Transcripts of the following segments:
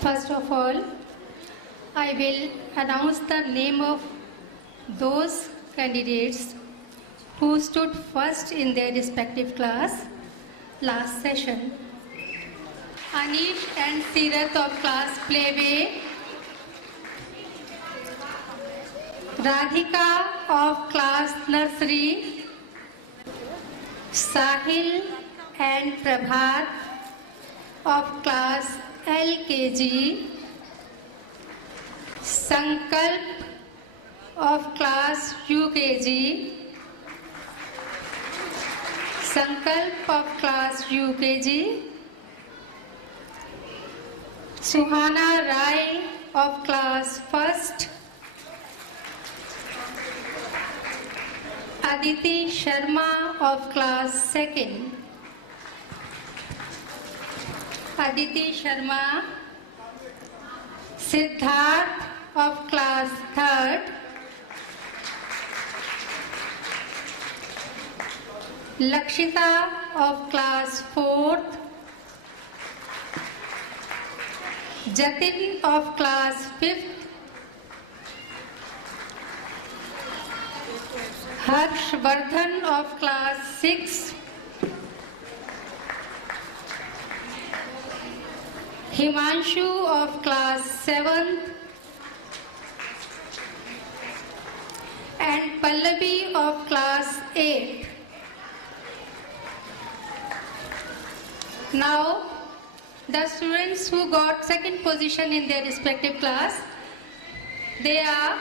First of all, I will announce the name of those candidates who stood first in their respective class last session. Anish and Sirat of class Playway, Radhika of class Nursery, Sahil and Prabhat of class LKG, Sankalp of class UKG, Sankalp of class UKG, Suhana Rai of class 1st, Aditi Sharma of class 2nd, Aditi Sharma, Siddharth of class 3rd, Lakshita of class 4th, Jatin of class 5th, Harshvardhan of class 6th, Himanshu of class 7th, and Pallavi of class 8th. Now, the students who got second position in their respective class, they are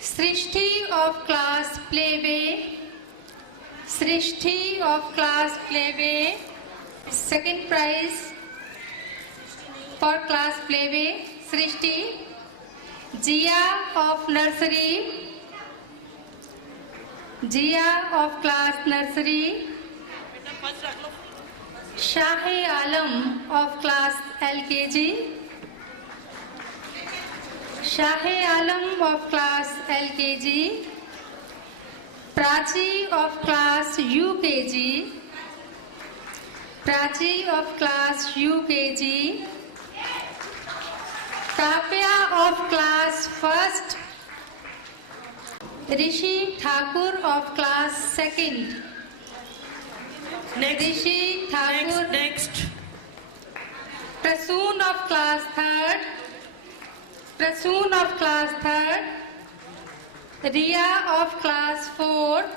Srishti of class Playway, Srishti of class Playway, second prize for class Playway, Srishti, Jia of Nursery, Jia of class Nursery, Shahe Alam of class LKG, Shahe Alam of class LKG, Prachi of class UKG, Prachi of class UKG, Tapya of class 1st, Rishi Thakur of class 2nd, Rishi Thakur, next. Prasoon of class 3rd, Prasoon of class 3rd, Riya of class 4th,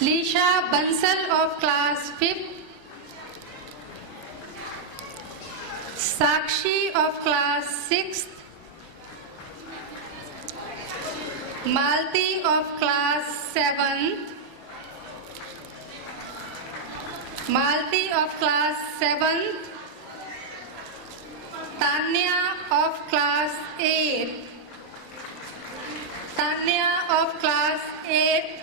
Lisha Bansal of class 5th, Sakshi of class 6th, Malti of class 7th, Malti of class 7th, Tanya of class 8th, Tanya of class 8th.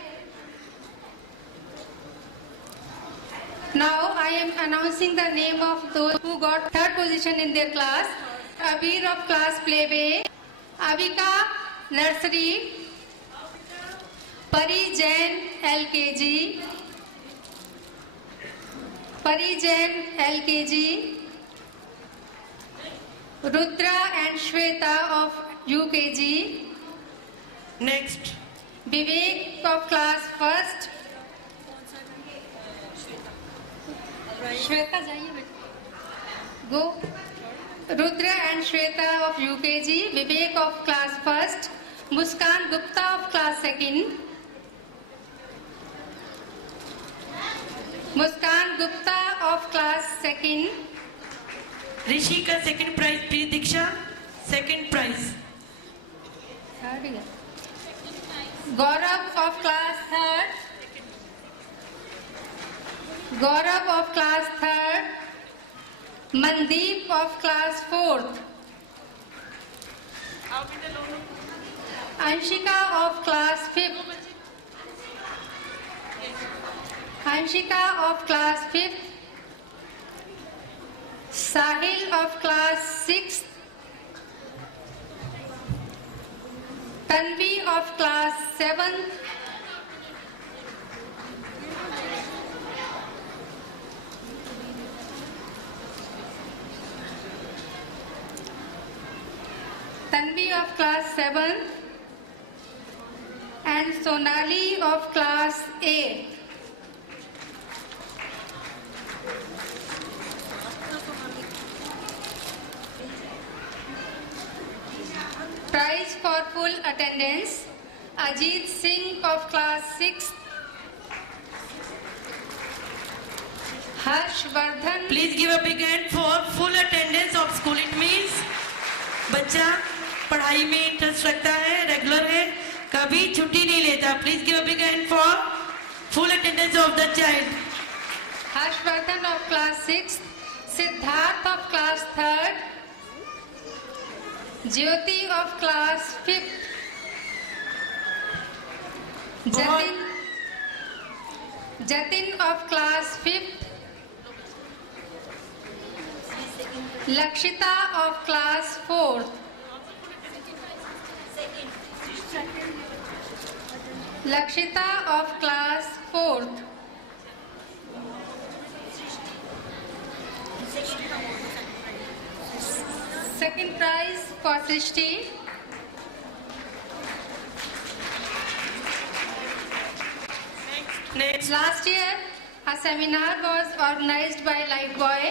Now I am announcing the name of those who got third position in their class. Abir of class Playway, Avika Nursery, Pari Jain LKG, Pari Jain LKG, Rudra and Shweta of UKG, Next. Vivek of class 1st, Shweta जाइए बेटा, go. Rudra and Shweta of UKG, Vivek of class 1st, Muskan Gupta of class 2nd, Muskan Gupta of class 2nd, Rishi का second prize, Preet Diksha, second prize. Gaurav of class 3rd, Gaurav of class 3rd, Mandeep of class 4th, Anshika of class 5th, Anshika of class 5th, Sahil of class 6th, Tanvi of class 7th, Tanvi of class 7 and Sonali of class 8. Prize for full attendance, Ajit Singh of class 6, Harsh Vardhan. Please give a big hand for full attendance of school. It means बच्चा पढ़ाई में interest रखता है, regular है, कभी छुट्टी नहीं लेता. Please give a big hand for full attendance of the child. Harsh Vardhan of class 6, Siddharth of class 3rd, Jyoti of class 5th, Jatin of class 5th, Lakshita of class 4th, Lakshita of class 4th, second prize for Srishti. Next. Last year, a seminar was organized by Lifebuoy.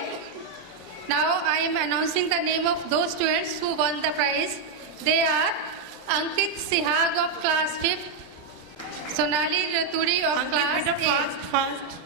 Now I am announcing the name of those students who won the prize. They are Ankit Sihag of class 5th, Sonali Raturi of Ankit, class बेटा 8th. fast.